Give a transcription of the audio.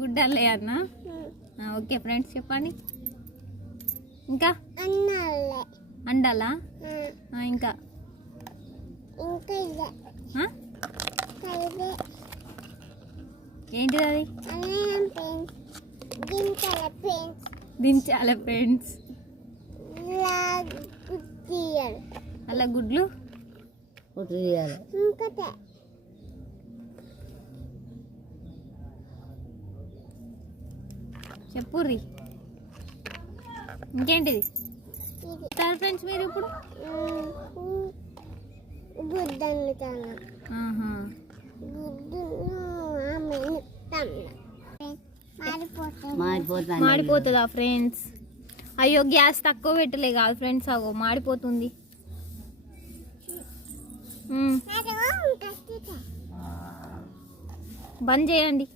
గుడ్డలే అన్న. Okay friends చెప్పండి. ఇంకా అండాలా? ఇంకా ఏంటిది అది? దించాల ఫ్రెండ్స్. అలా గుడ్లు చెప్పుర్రి. ఇంకేంటిది ఫ్రెండ్స్ మీరు ఇప్పుడు? మాడిపోతుందా ఫ్రెండ్స్? అయ్యో గ్యాస్ తక్కువ పెట్టలే కాదు ఫ్రెండ్స్, అగో మాడిపోతుంది. బంద్ చేయండి.